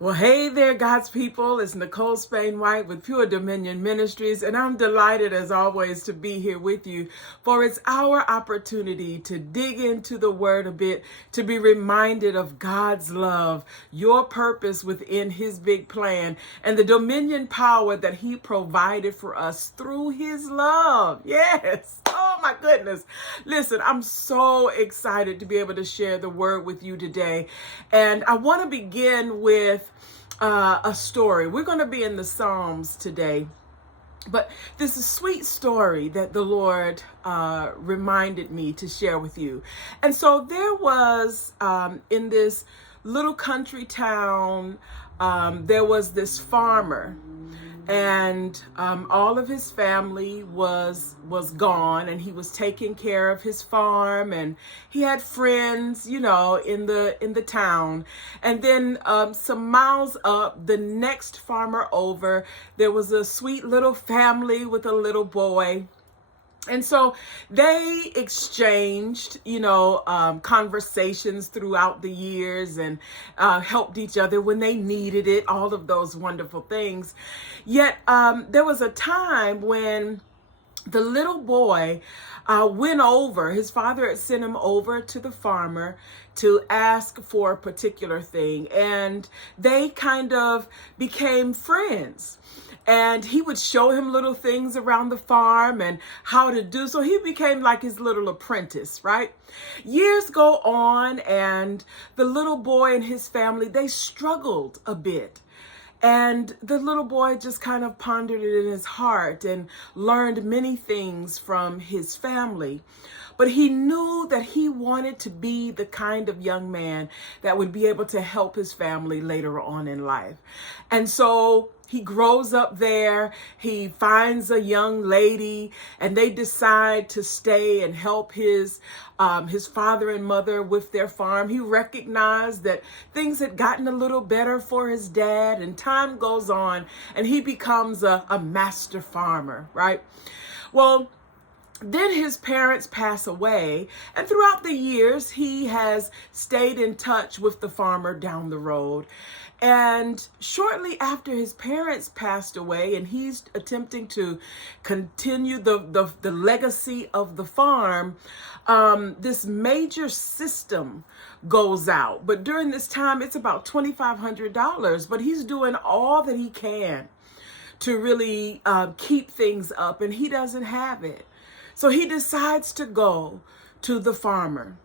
Well, hey there, God's people. It's Nicole Spain White with Pure Dominion Ministries, and I'm delighted as always to be here with you, for it's our opportunity to dig into the Word a bit, to be reminded of God's love, your purpose within His big plan, and the dominion power that He provided for us through His love. Yes. Oh my goodness. Listen, I'm so excited to be able to share the Word with you today, and I want to begin with a story. We're going to be in the Psalms today, but this is a sweet story that the Lord reminded me to share with you. And so there was in this little country town, there was this farmer, and all of his family was gone, and he was taking care of his farm, and he had friends, in the town. And then some miles up, the next farmer over, there was a sweet little family with a little boy. And so they exchanged, conversations throughout the years, and helped each other when they needed it, all of those wonderful things. Yet there was a time when the little boy went over. His father had sent him over to the farmer to ask for a particular thing, and they kind of became friends. And he would show him little things around the farm and how to do. So he became like his little apprentice, right? Years go on, and the little boy and his family, they struggled a bit. And the little boy just kind of pondered it in his heart and learned many things from his family. But he knew that he wanted to be the kind of young man that would be able to help his family later on in life. And so he grows up there, he finds a young lady, and they decide to stay and help his father and mother with their farm. He recognized that things had gotten a little better for his dad, and time goes on, and he becomes a master farmer, right? Well, then his parents pass away, and throughout the years, he has stayed in touch with the farmer down the road. And shortly after his parents passed away, and he's attempting to continue the legacy of the farm, this major system goes out. But during this time, it's about $2,500, but he's doing all that he can to really keep things up, and he doesn't have it. So he decides to go to the farmer,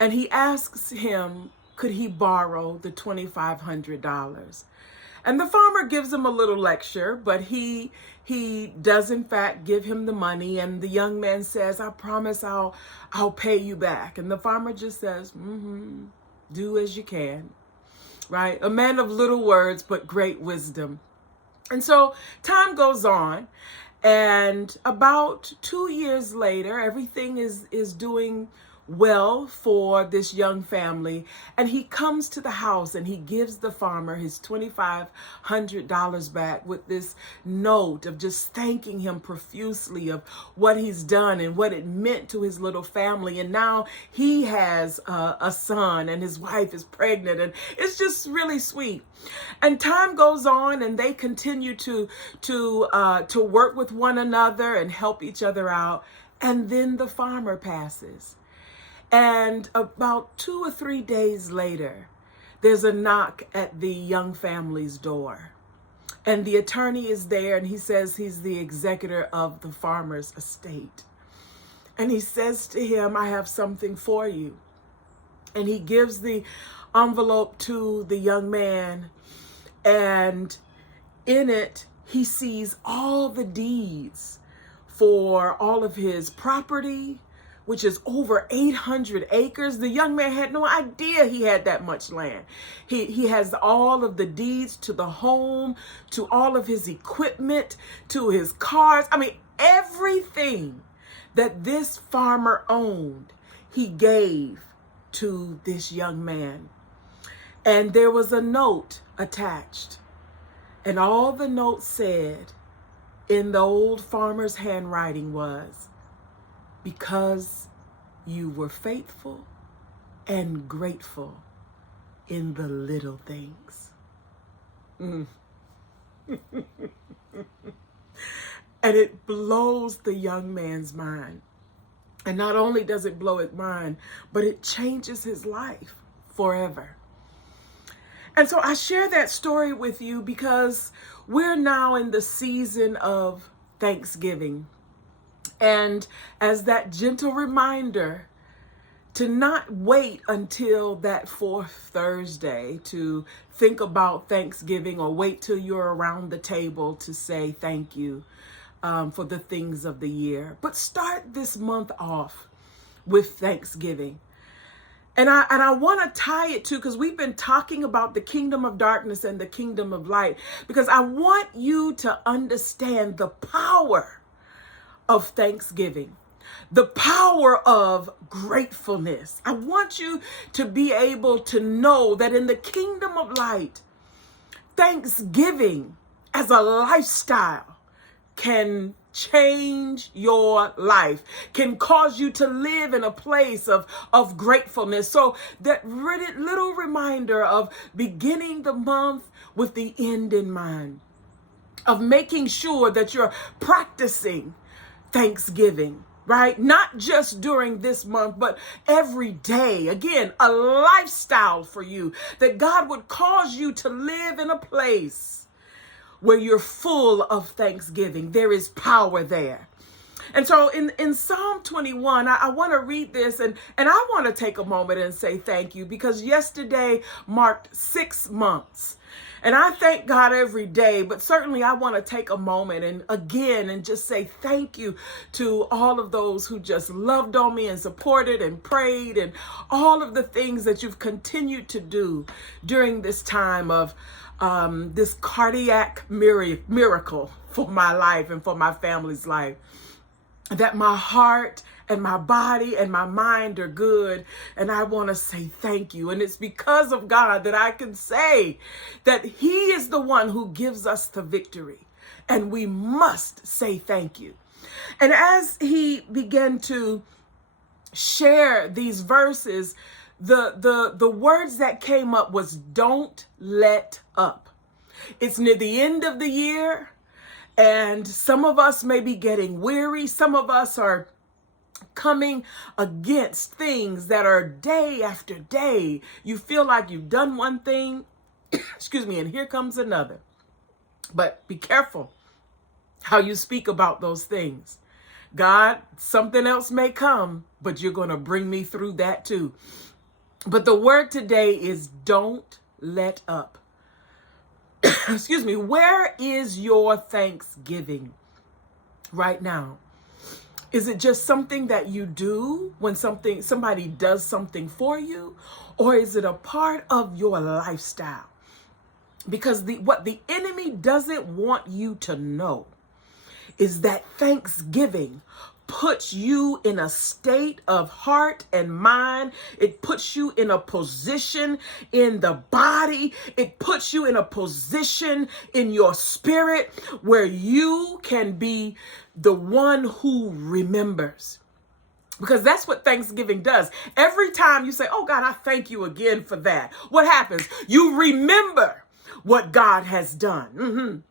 and he asks him, could he borrow the $2,500? And the farmer gives him a little lecture, but he does in fact give him the money. And the young man says, I promise I'll pay you back. And the farmer just says, do as you can, right? A man of little words, but great wisdom. And so time goes on, and about 2 years later, everything is doing well for this young family, and he comes to the house and he gives the farmer his $2,500 back with this note of just thanking him profusely of what he's done and what it meant to his little family. And now he has a son, and his wife is pregnant, and it's just really sweet. And time goes on, and they continue to work with one another and help each other out. And then the farmer passes. And about 2 or 3 days later, there's a knock at the young family's door. And the attorney is there, and he says he's the executor of the farmer's estate. And he says to him, I have something for you. And he gives the envelope to the young man, and in it, he sees all the deeds for all of his property, which is over 800 acres. The young man had no idea he had that much land. He has all of the deeds to the home, to all of his equipment, to his cars. I mean, everything that this farmer owned, he gave to this young man. And there was a note attached. And all the note said in the old farmer's handwriting was, because you were faithful and grateful in the little things. Mm. And it blows the young man's mind. And not only does it blow his mind, but it changes his life forever. And so I share that story with you because we're now in the season of Thanksgiving. And as that gentle reminder to not wait until that fourth Thursday to think about Thanksgiving, or wait till you're around the table to say thank you for the things of the year. But start this month off with Thanksgiving. And I want to tie it to, because we've been talking about the kingdom of darkness and the kingdom of light, because I want you to understand the power of Thanksgiving, the power of gratefulness. I want you to be able to know that in the kingdom of light, Thanksgiving as a lifestyle can change your life, can cause you to live in a place of gratefulness. So that little reminder of beginning the month with the end in mind, of making sure that you're practicing Thanksgiving, right? Not just during this month, but every day. Again, a lifestyle for you, that God would cause you to live in a place where you're full of thanksgiving. There is power there. And so in Psalm 21, I want to read this, and I want to take a moment and say thank you, because yesterday marked 6 months. And I thank God every day, but certainly I want to take a moment and just say thank you to all of those who just loved on me and supported and prayed, and all of the things that you've continued to do during this time of this cardiac miracle for my life and for my family's life. That my heart and my body and my mind are good. And I want to say thank you. And it's because of God that I can say that He is the one who gives us the victory. And we must say thank you. And as he began to share these verses, the words that came up was don't let up. It's near the end of the year, and some of us may be getting weary. Some of us are coming against things that are day after day. You feel like you've done one thing, excuse me, and here comes another. But be careful how you speak about those things. God, something else may come, but you're going to bring me through that too. But the word today is don't let up. Excuse me. Where is your thanksgiving right now? Is it just something that you do when somebody does something for you? Or is it a part of your lifestyle? Because what the enemy doesn't want you to know is that thanksgiving puts you in a state of heart and mind. It puts you in a position in the body. It puts you in a position in your spirit where you can be the one who remembers. Because that's what Thanksgiving does. Every time you say, oh God, I thank you again for that, what happens? You remember what God has done.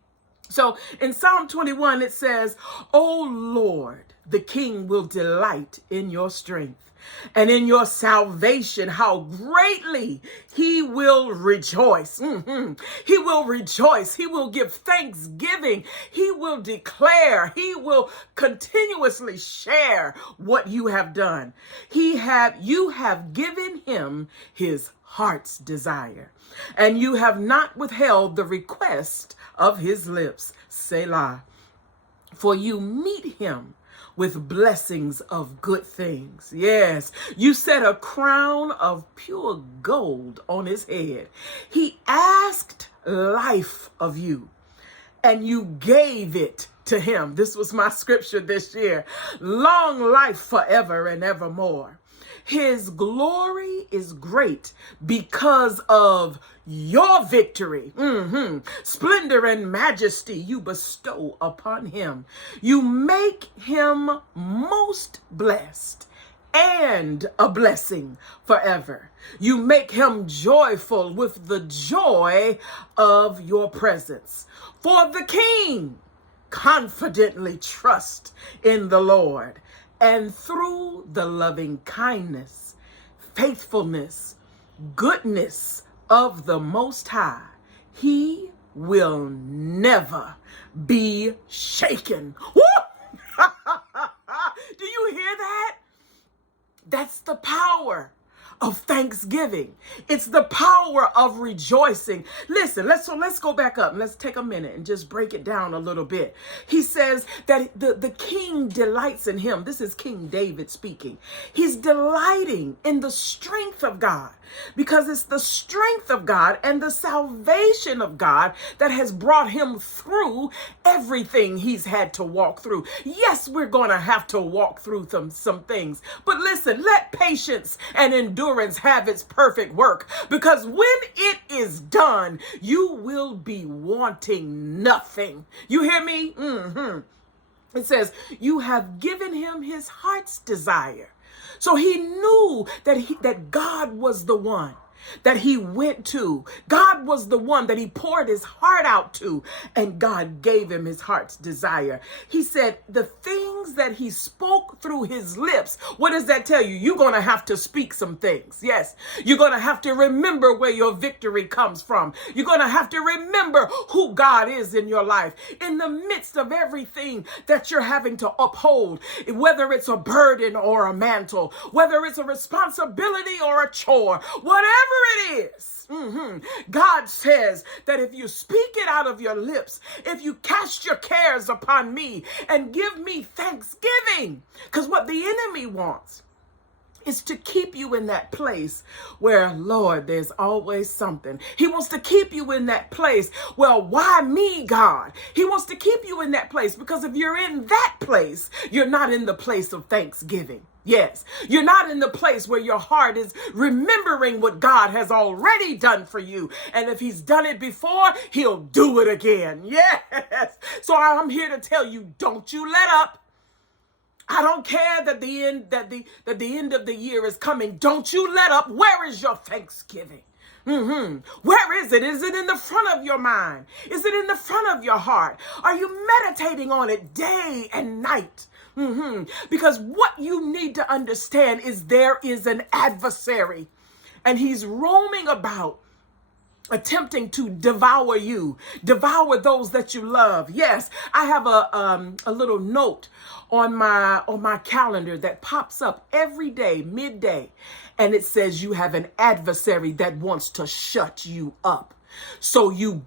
So in Psalm 21, it says, oh Lord, the King will delight in your strength and in your salvation, how greatly he will rejoice. He will rejoice. He will give thanksgiving. He will declare. He will continuously share what you have done. You have given him his heart's desire, and you have not withheld the request of his lips. Selah. For you meet him with blessings of good things. Yes, you set a crown of pure gold on his head. He asked life of you, and you gave it to him. This was my scripture this year. Long life forever and evermore. His glory is great because of your victory. Splendor and majesty you bestow upon him. You make him most blessed and a blessing forever. You make him joyful with the joy of your presence. For the king confidently trusts in the Lord, and through the loving kindness, faithfulness, goodness of the Most High, he will never be shaken. Woo! Do you hear that? That's the power of thanksgiving. It's the power of rejoicing. Listen, let's go back up and let's take a minute and just break it down a little bit. He says that the king delights in him. This is King David speaking. He's delighting in the strength of God, because it's the strength of God and the salvation of God that has brought him through everything he's had to walk through. Yes, we're going to have to walk through some things, but listen, let patience and endurance have its perfect work, because when it is done, you will be wanting nothing. You hear me? It says, you have given him his heart's desire. So he knew that God was the one that he went to. God was the one that he poured his heart out to, and God gave him his heart's desire. He said the things that he spoke through his lips. What does that tell you? You're going to have to speak some things. Yes, you're going to have to remember where your victory comes from. You're going to have to remember who God is in your life in the midst of everything that you're having to uphold, whether it's a burden or a mantle, whether it's a responsibility or a chore, whatever it is. God says that if you speak it out of your lips, if you cast your cares upon me and give me thanksgiving, because what the enemy wants is to keep you in that place where, Lord, there's always something. He wants to keep you in that place. Well, why me, God? He wants to keep you in that place, because if you're in that place, you're not in the place of thanksgiving. Yes, you're not in the place where your heart is remembering what God has already done for you. And if he's done it before, he'll do it again. Yes. So I'm here to tell you, don't you let up. I don't care that the end of the year is coming. Don't you let up. Where is your thanksgiving? Where is it? Is it in the front of your mind? Is it in the front of your heart? Are you meditating on it day and night? Because what you need to understand is there is an adversary, and he's roaming about, attempting to devour you, devour those that you love. Yes, I have a little note on my calendar that pops up every day, midday, and it says you have an adversary that wants to shut you up. So you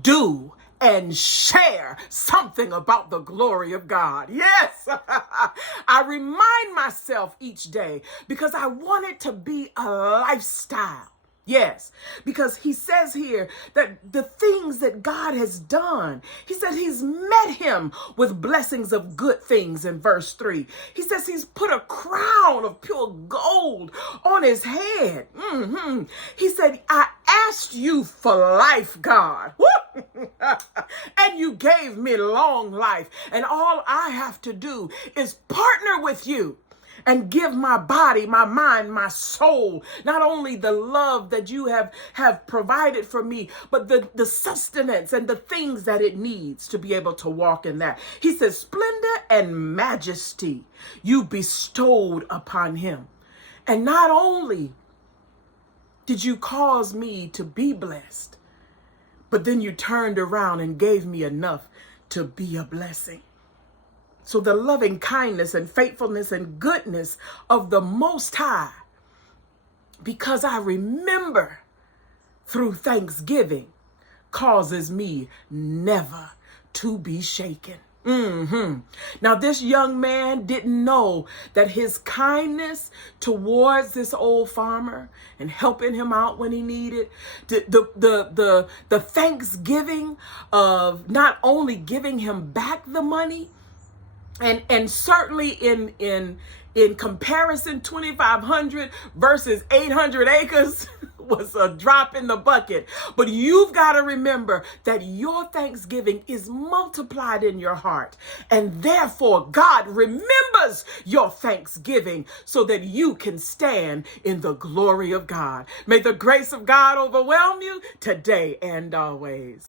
do, and share something about the glory of God. Yes, I remind myself each day, because I want it to be a lifestyle. Yes, because he says here that the things that God has done, he said he's met him with blessings of good things in verse 3. He says he's put a crown of pure gold on his head. He said, I asked you for life, God. And you gave me long life. And all I have to do is partner with you and give my body, my mind, my soul, not only the love that you have provided for me, but the sustenance and the things that it needs to be able to walk in that. He says, splendor and majesty you bestowed upon him. And not only did you cause me to be blessed, but then you turned around and gave me enough to be a blessing. So the loving kindness and faithfulness and goodness of the Most High, because I remember through thanksgiving, causes me never to be shaken. Now, this young man didn't know that his kindness towards this old farmer and helping him out when he needed, the thanksgiving of not only giving him back the money, and certainly in In comparison, 2,500 versus 800 acres was a drop in the bucket. But you've got to remember that your thanksgiving is multiplied in your heart. And therefore, God remembers your thanksgiving so that you can stand in the glory of God. May the grace of God overwhelm you today and always.